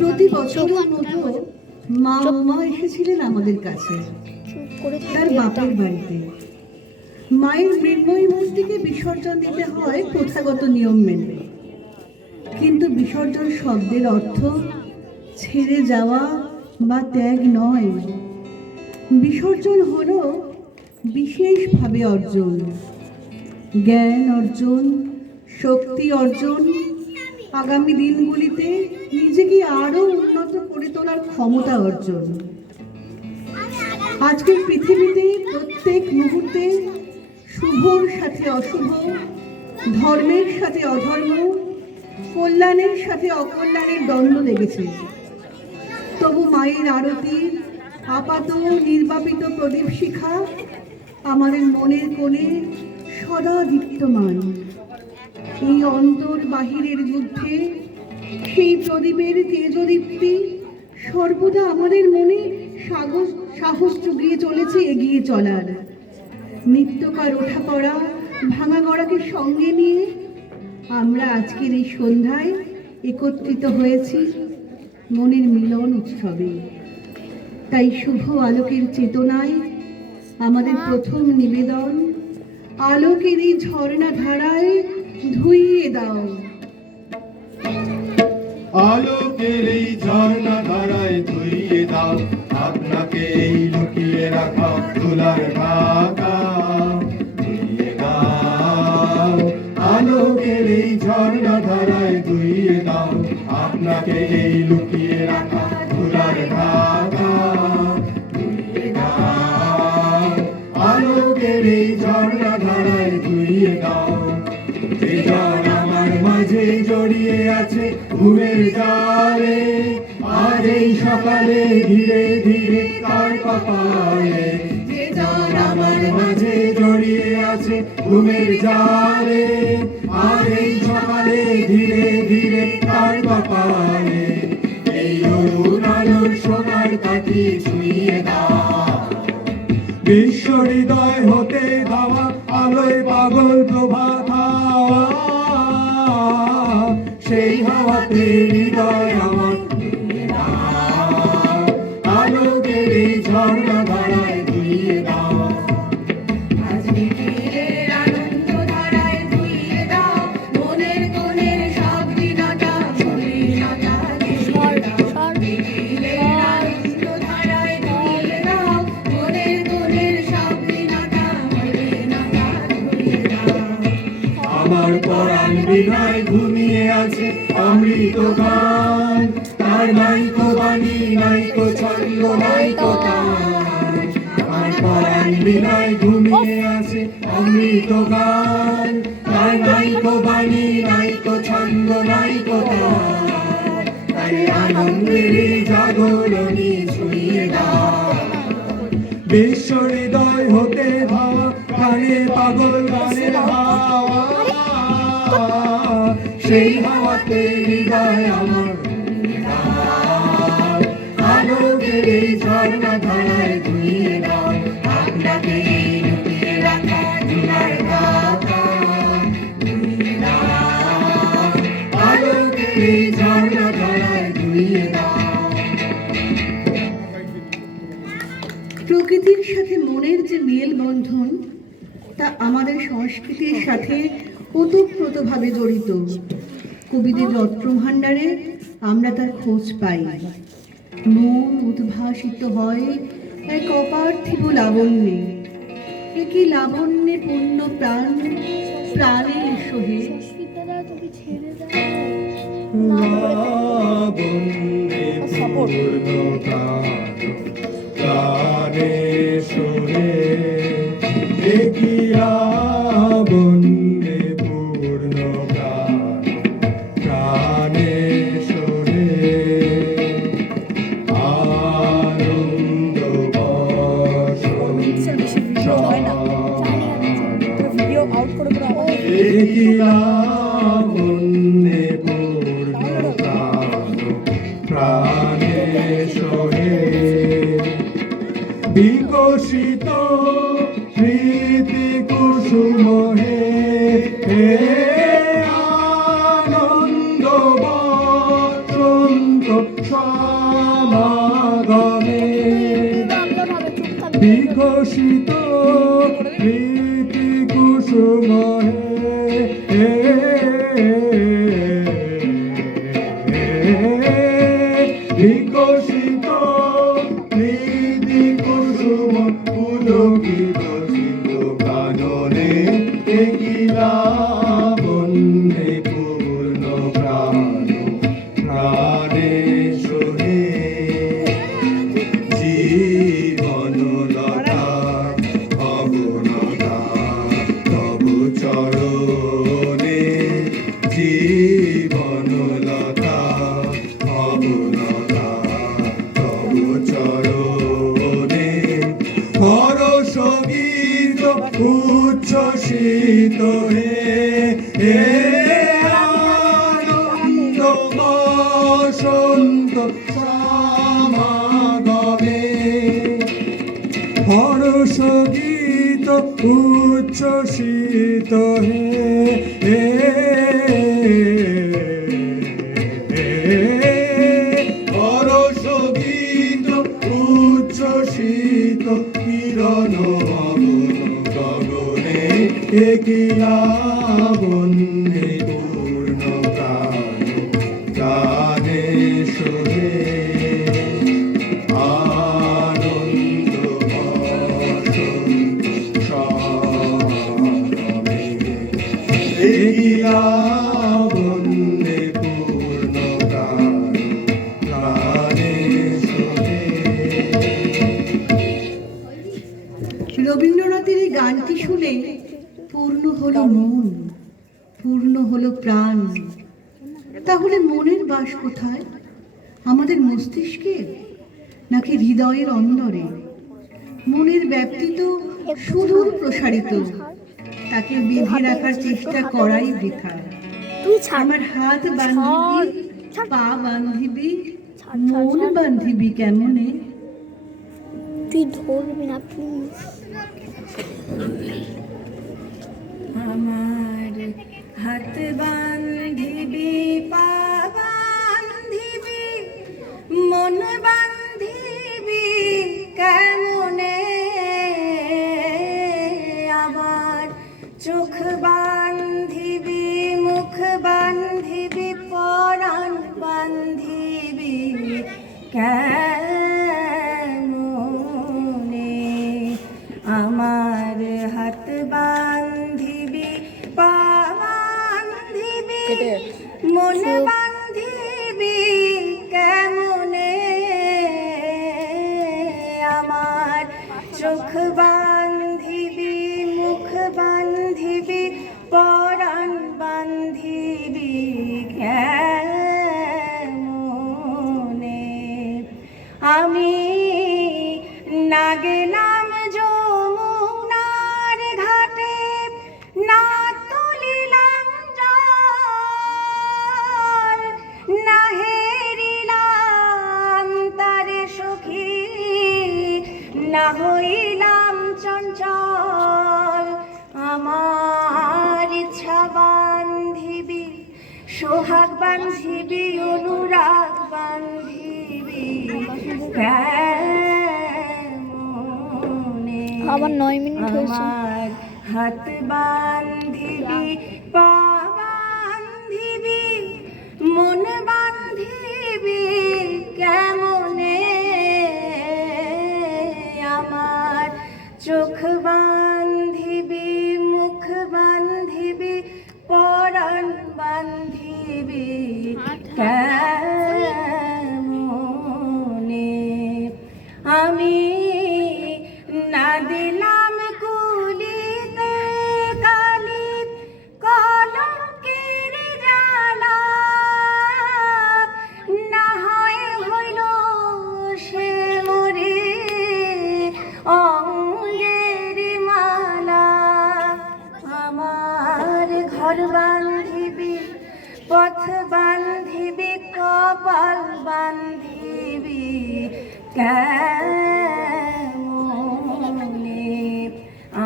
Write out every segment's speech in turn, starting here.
প্রতি বছরের মতো মা উমা এসেছিলেন আমাদের কাছে তার বাপের বাড়িতে। মায়ের মৃন্ময়ী মূর্তিকে বিসর্জন দিতে হয় প্রথাগত নিয়ম মেনে, কিন্তু বিসর্জন শব্দের অর্থ ছেড়ে যাওয়া বা ত্যাগ নয়। বিসর্জন হলো বিশেষভাবে অর্জন, জ্ঞান অর্জন, শক্তি অর্জন, আগামী দিনগুলিতে নিজেকে আরো উন্নত করে তোলার ক্ষমতা অর্জন। আজকের পৃথিবীতে প্রত্যেক মুহূর্তে শুভর সাথে অশুভ, ধর্মের সাথে অধর্ম, কল্যাণের সাথে অকল্যাণের দ্বন্দ্ব লেগেছে। তবু মায়ের আরতি, আপাত নির্বাপিত প্রদীপ শিখা আমাদের মনের কোণে সদা দীপ্তমান। এই অন্তর বাহিরের যুদ্ধে সেই প্রদীপের তেজদীপ্তি সর্বদা আমাদের মনে সাহস জুগিয়ে চলেছে এগিয়ে চলার। নিত্যকার ওঠা পড়া ভাঙা গড়াকে সঙ্গে নিয়ে আমরা আজকের এই সন্ধ্যায় একত্রিত হয়েছি মনের মিলন উৎসবে। তাই শুভ আলোকের চেতনায় আমাদের প্রথম নিবেদন, আলোকের এই ঝর্ণা ধারায় ধুইয়ে দাও। আলোকের এই ঝর্ণা ধারায় ধুইয়ে দাও, আপনাকে এই লুকিয়ে রাখা ধুলার ঢাকা ধুইয়ে দাও। আলোকের এই ঝর্ণা ধারায় ধুইয়ে দাও, আপনাকে এই লুকিয়ে রাখা ধুলার ঢাকা ধুইয়ে দাও। আলোকের এই ঝর্ণা ধারায় ধুইয়ে দাও। যে জন আমার মাঝে জড়িয়ে আছে ঘুমের জালে, আজ এই সকালে ধীরে ধীরে তার কপালে। যে জন আমার মাঝে জড়িয়ে আছে ঘুমের জালে, আজ এই সকালে ধীরে ধীরে তার কপালে। এই অরুণ আলোর সোনার কাঠি ছুঁয়ে দাও। বিশ্ব হৃদয় হতে ধাওয়া আলোয় পাগল প্রভাত হাওয়া, সেই হাওয়াতে হৃদয় আমার ধুইয়ে দাও। আলোকের এই ঝর্ণা ধারায় ধুইয়ে দাও। আজকের আনন্দ ধারায় ধুইয়ে দাও, মনের কোণের সব দিনটা ভুলে সাজা দিয়ে দাও। আজকের আনন্দ ধারায় ধুইয়ে দাও, মনের কোণের সব দিনটা ভুলে সাজা দিয়ে দাও। আমার পরাণ বিনায় ঘুমিয়ে আছে অমৃত গান, তার নাইকো বাণী নাইকো ছন্দ নাইকো তান। আমার পরাণ বিনায় ঘুমিয়ে আছে অমৃত গান, তার নাইকো বাণী নাইকো ছন্দ নাইকো তান। তাই আনন্দের এই জাগরণী ছুঁয়ে দাও। বিশ্ব হৃদয় হতে ধাওয়া গানে পাগল গানের হাওয়া, সেই হাওয়াতে হৃদয় আমার ধুইয়ে দাও। আলোকের এই ঝর্ণা ধারায় ধুইয়ে দাও, আপনাকে এই লুকিয়ে রাখা ধুলার ঢাকা ধুইয়ে দাও। আলোকের এই ঝর্ণা ধারায় ধুইয়ে দাও। প্রকৃতির সাথে মনের যে মেলবন্ধন তা আমাদের সংস্কৃতির সাথে ওতপ্রোতভাবে জড়িত। কবিদের রত্নভাণ্ডারে আমরা তার খোঁজ পাই। মন উদ্ভাসিত হয় এক অপার্থিব লাবণ্যে। একই লাবণ্যে পূর্ণ প্রাণ, প্রাণে সোহে। লাবণ্যে পূর্ণ প্রাণে সোহে, একই লাবণ্যে পূর্ণ প্রাণে সোহে। আনন্দ একই লাবণ্যে পূর্ণ প্রাণে সোহে। বিকশিত স্মৃতি কুসুম হে, হে আনন্দ বসন্ত বিকশিত প্রীতি কুসুম হে বিকশিত প্রীতি কুসুম পুলকিত সিন্ধু কাননে এগিলা বন্দে পূর্ণ প্রাণ প্রাণে সোহে জীবনলতা অবনতা তবু চরণে জীবনলতা অবনতা তবু চরণে হরষ গীত উচ্ছ্বসিত হে আনন্দ বসন্ত সমাগমে হরষ গীত উচ্ছ্বসিত হে হরষ গীত উচ্ছ্বসিত কিরণ গগনে একিলা বন্দে পূর্ণ প্রাণ প্রাণে সোহে আনন্দ বসন্ত সমাগমে একিলা বন্দে পূর্ণ প্রাণ প্রাণে সোহে। রবীন্দ্রনাথের এই গানটি শুনে পূর্ণ হলো মন, পূর্ণ হলো প্রাণ। তাহলে মনের বাস কোথায়? আমাদের মস্তিষ্কে নাকি হৃদয়ের অন্দরে? মনের ব্যাপ্তি তো সুদূর প্রসারিত, তাকে বেঁধে রাখার চেষ্টা করাই বৃথা। আমার হাত বান্ধিবি, পা বান্ধিবি, মন বান্ধিবি কেমনে? তুই ধরবি না প্লিজ। আমার হাত বান্ধিবি, পা বান্ধিবি, মন বান্ধিবি কেমনে? আমার চোখ বান্ধিবি, মুখ বান্ধিবি, পরাণ বান্ধিবি কেমনে? আমার হাত বান্ধিবি, পা বান্ধিবি, মন বান্ধিবি কেমনে? আমার চোখ বান্ধিবি, মুখ বান্ধিবি, পরাণ বান্ধিবি কেমনে? আমি না গেলাম যমুনার ঘাটে, না তুলিলাম জল, না হেরিলাম তারে সখী, না হইলাম চঞ্চল। আমার ইচ্ছা বান্ধিবি, সোহাগ বান্ধিবি, অনুরাগ বান্ধিবি কেমনে? আবার 9 মিনিট হয়েছে। আমার হাত বান্ধিবি, পা বান্ধিবি, মন বান্ধিবি কেমনে? আমার চোখ বান্ধিবি, মুখ বান্ধিবি, পরাণ বান্ধিবি কেমনে? আমি না দিলাম কুলিতে কালি, কলঙ্কের জ্বালা, না হয় হইল সে মরে অঙ্গের মালা। আমার ঘর বান্ধিবি, পথ বান্ধিবি, কপাল বান্ধিবি কেমনে?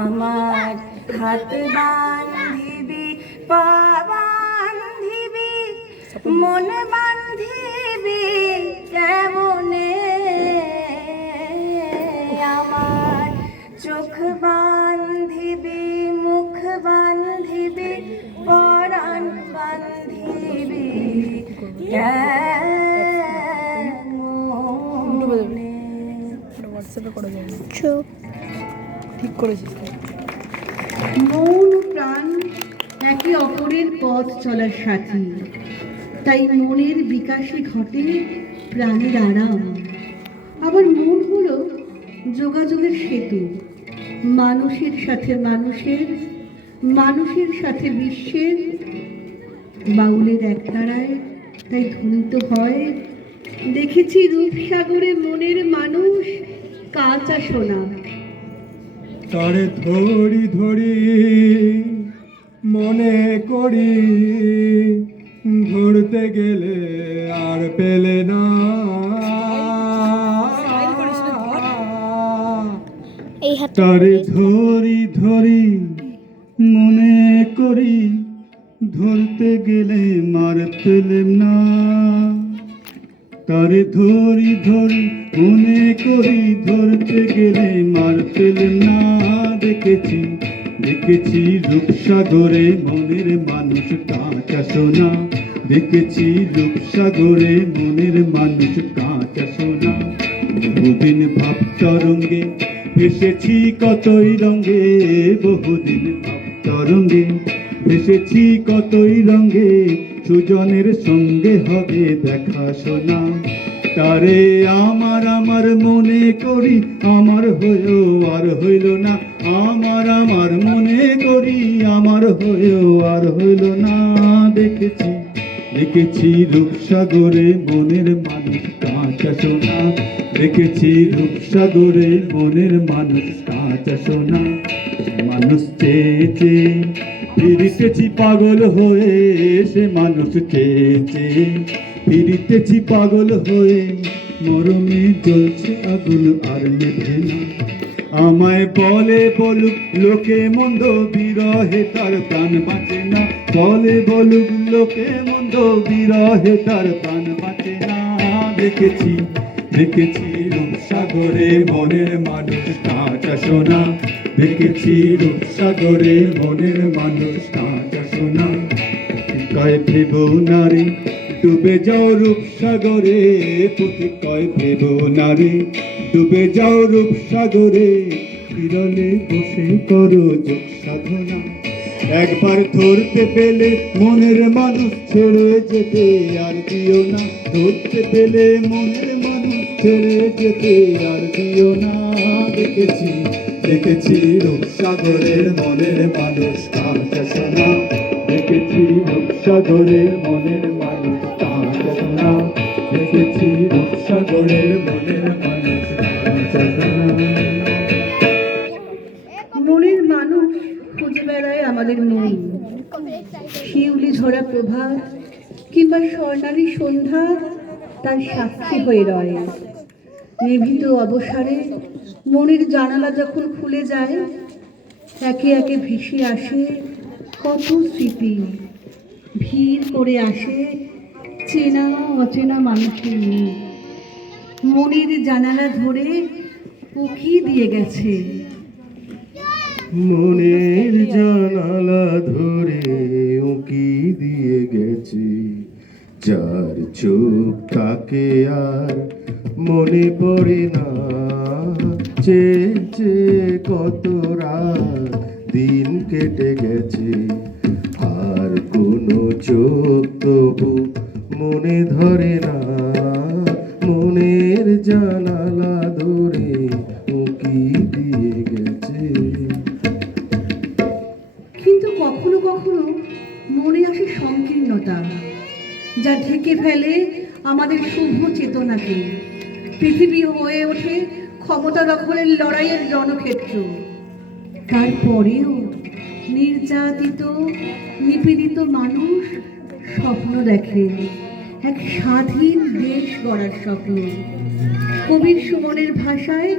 আমার হাত বান্ধিবি, পা বান্ধিবি, মন বান্ধিবি কেমনে? আমার চোখ বান্ধিবি মুখ বান্ধিবি পরাণ বান্ধিবি কেমনে? হোয়াটসঅ্যাপে করা যায় না, চোখ ঠিক করেছিস তো? মৌন প্রাণ একে অপরের পথ চলার সাথী, তাই মনের বিকাশে ঘটে প্রাণের আরাম। আবার মন হলো যোগাযোগের সেতু, মানুষের সাথে মানুষের, মানুষের সাথে বিশ্বের। বাউলের একতারায় তাই ধ্বনিত হয়, দেখেছি রূপসাগরে মনের মানুষ কাঁচা সোনা। তারে ধরি ধরি মনে করি, ধরতে গেলে আর পেলে না। এই হাত তারে ধরি ধরি মনে করি, ধরতে গেলে মার পেলেম না। তারে ধরি ধরি মনে করি, ধরতে গেলে মার পেলেম না। দেখেছি দেখেছি রূপসাগরে মনের মানুষ কাঁচা সোনা। দেখেছি রূপসাগরে মনের মানুষ কাঁচা সোনা। বহুদিন ভাব তরঙ্গে ভেসেছি কতই রঙে, বহুদিন ভাব তরঙ্গে ভেসেছি কতই রঙে। সুজনের সঙ্গে হবে দেখা শোনা। তারে আমার আমার মনে করি, আমার হয়েও আর হইল না। আমার আমার মনে করি, আমার হয়েও আর হইল না। দেখেছি দেখেছি রূপসাগরে মনের মানুষ কাঁচা সোনা। দেখেছি রূপসাগরে মনের মানুষ কাঁচা সোনা। মানুষ চেয়ে চেয়ে ফিরিতেছি পাগল হয়ে, সে মানুষ চেয়ে চেয়ে ফিরিতেছি পাগল হয়ে। মরমে জ্বলছে আগুন আর নেভে না। আমায় বলে বলুক লোকে মন্দ, বিরহে তার প্রাণ বাঁচে না। বলে বলুক লোকে মন্দ, বিরহে তার প্রাণ বাঁচে না। দেখেছি দেখেছি রূপসাগরে মনের মানুষ কাঁচা সোনা। দেখেছি রূপসাগরে মনের মানুষ কাঁচা সোনা। কয় ভেব নারী ডুবে যাও রূপসাগরে, পথে কয় ভেব নারী ডুবে যাও রূপসাগরে। বিরলে বসে করো যোগ সাধনা। একবার ধরতে পেলে মনের মানুষ ছেড়ে যেতে আর দিও না। ধরতে পেলে মনের মানুষ ছেড়ে যেতে আর দিও না। দেখেছি দেখেছি রূপসাগরের মনের মানুষ কাঁচা সোনা। দেখেছি রূপসাগরের মনের মানুষ কাঁচা সোনা। দেখেছি রূপসাগরের মনের মানুষ কাঁচা সোনা। মনের মানুষ খুঁজে বেড়ায় আমাদের মন। শিউলি ঝরা প্রভাত কিংবা স্বর্ণালী সন্ধ্যা তার সাক্ষী হয়ে রয়। নিভৃত অবসরে মনের জানালা যখন খুলে যায়, একে একে ভেসে আসে কত স্মৃতি। ভিড় করে আসে চেনা অচেনা মানুষের মুখ। মনের জানালা ধরে উকি দিয়ে গেছে। মনের জানালা ধরে উকি দিয়ে গেছে। যার চোখ তাকে আর মনে পড়ে না। চেয়ে চেয়ে কত রাত দিন কেটে গেছে। আর কোনো চোখ তবু মনে ধরে না। মনের জানালা ধরে উকি দিয়ে গেছে। কিন্তু কখনো কখনো মনে আসে সংকীর্ণতা, যা ঢেকে ফেলে আমাদের শুভ চেতনাকে। পৃথিবী হয়ে ওঠে ক্ষমতা দখলের লড়াইয়ের রণক্ষেত্র। তারপরেও নির্যাতিত নিপীড়িত মানুষ স্বপ্ন দেখে এক স্বাধীন দেশ গড়ার স্বপ্ন। কবির সুমনের ভাষায়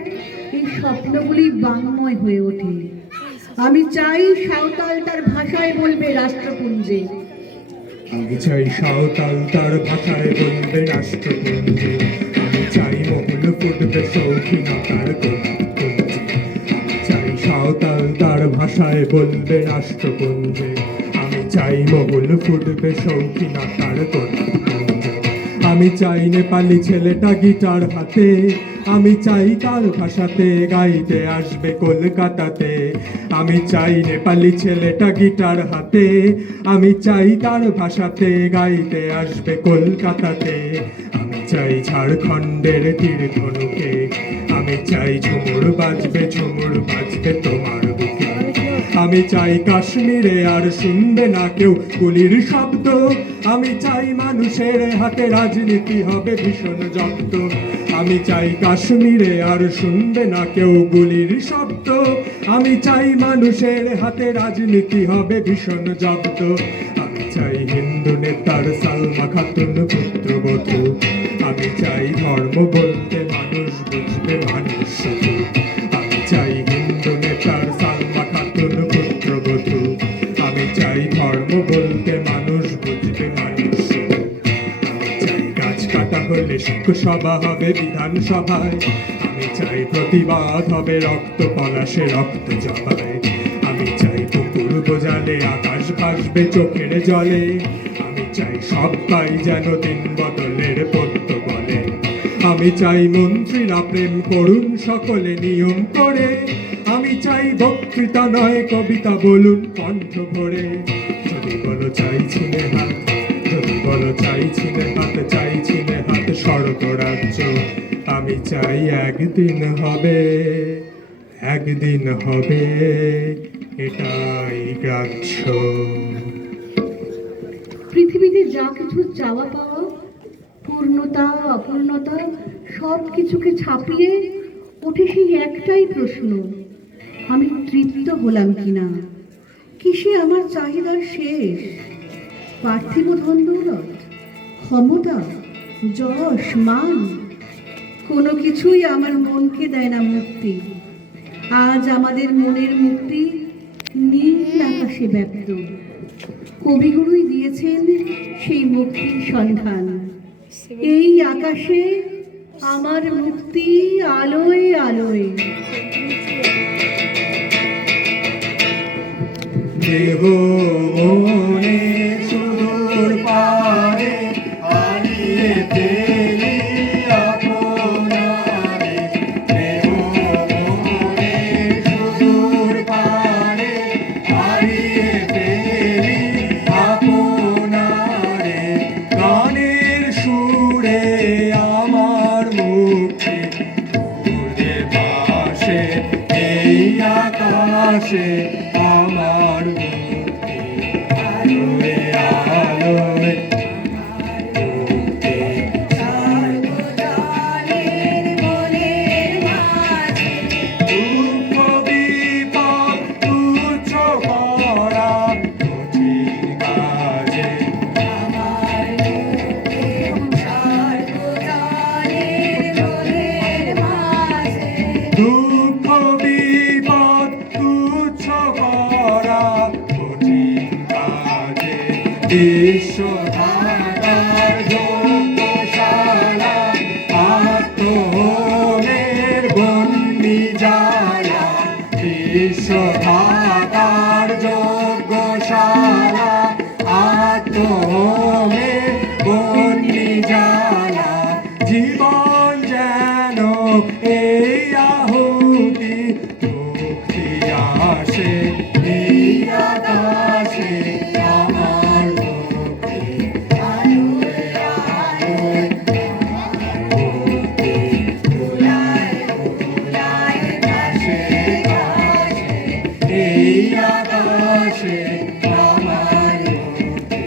এই স্বপ্নগুলি বাংময় হয়ে ওঠে। আমি চাই সাঁওতাল তার ভাষায় বলবে রাষ্ট্রপুঞ্জে। আমি চাই সাঁওতাল তার ভাষায় বলবে রাষ্ট্রপুঞ্জে। আমি চাই মহুল ফুটবে শৌখিনতার গোলাপ কুঞ্জে। আমি চাই বলবে রাষ্ট্রপুঞ্জে, আমি চাই মহল ফুটবে শৌখিনতার তরুণকুঞ্জে। আমি চাই নেপালি ছেলেটা গিটার হাতে, আমি চাই তার ভাষাতে গাইতে আসবে কলকাতাতে। আমি চাই নেপালি ছেলেটা গিটার হাতে, আমি চাই তার ভাষাতে গাইতে আসবে কলকাতাতে। আমি চাই ঝাড়খণ্ডের তীর ধনুকে, আমি চাই ঝুমুর বাজবে তোমার বুকে। আমি চাই কাশ্মীরে আর শুনবে না কেউ গুলির শব্দ, আমি চাই মানুষের হাতে রাজনীতি হবে ভীষণ জব্দ। আমি চাই কাশ্মীরে আর শুনবে না কেউ গুলির শব্দ, আমি চাই মানুষের হাতে রাজনীতি হবে ভীষণ জব্দ। আমি চাই হিন্দু নেতার সালমা খাতুন পুত্রবধূ, আমি চাই ধর্ম বলতে মানুষ বুঝবে মানুষ শুধু। আমি চাই হিন্দু নেতার সালমা খাতুন পুত্রবধূ, আমি চাই ধর্ম বলতে মানুষ বুঝবে মানুষ শুধু। আমি চাই গাছ কাটা হলে শোকসভা হবে বিধানসভায়, আমি চাই প্রতিবাদ হবে রক্ত পলাশে রক্ত জবায়। আমি চাই পুকুর বোঝালে আকাশ ভাসবে চোখের জলে, আমি চাই সবাই যেন দিন বদলের পদ্য বলে। আমি চাই মন্ত্রীরা প্রেম করুন সকলে নিয়ম করে, আমি চাই বক্তৃতা নয় কবিতা বলুন কণ্ঠ ভরে। যদি বলো চাইছি হাত, যদি বলো চাইছি হাত, চাইছি হাত স্বর্গরাজ্য। আমি চাই একদিন হবে, একদিন হবে, এটাই গ্রাহ্য। পৃথিবীতে যা কিছু চাওয়া পাওয়া, পূর্ণতা অপূর্ণতা সব কিছুকে ছাপিয়ে ওঠে সেই একটাই প্রশ্ন, আমি তৃপ্ত হলাম কিনা? কিসে আমার চাহিদার শেষ? পার্থিব ধন দৌলত, ক্ষমতা, যশ, মান, কোনো কিছুই আমার মনকে দেয় না মুক্তি। আজ আমাদের মনের মুক্তি নীল আকাশে ব্যক্ত, কবিগুরুই দিয়েছেন সেই মুক্তির সন্ধান। এই আকাশে আমার মুক্তি আলোয় আলোয়। দেহ মনে সুদূর পারে হারিয়ে ফেলি আপনারে, দেহ মনে সুদূর পারে হারিয়ে ফেলি আপনারে। গানের সুরে আমার মুক্তি ঘুরে ভাসে এই আকাশে, আমার মুক্তি আলোয় আলোয়। দুঃখ বিপদ তুচ্ছ করা কঠিন কাজে, দুঃখ বিপদ তুচ্ছ করা কঠিন কাজে। বিশ্বধাতার যোগ্যশালা আত্মহনের বন্দি জ্বালা, বিশ্বধাতার যোগ্যশালা আত্মহনের বন্দি জ্বালা। জীবন যেন এই আহুতি, মুক্তি আসে এই আকাশে, আমার মুক্তি আলোয় আলোয়। মুক্তি দোলায় দোলায় ভাসে ভাসে এই আকাশে, আমার মুক্তি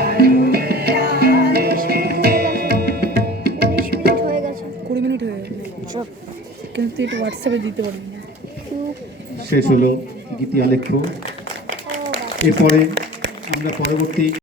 আলোয় আলোয়। 19 মিনিট হয়ে গেছে। 20 মিনিট হয়ে গেছে, কিন্তু তুই এটা হোয়াটসঅ্যাপে দিতে পারবি না। শেষ হলো গীতি আলেখ্য। এরপরে আমরা পরবর্তী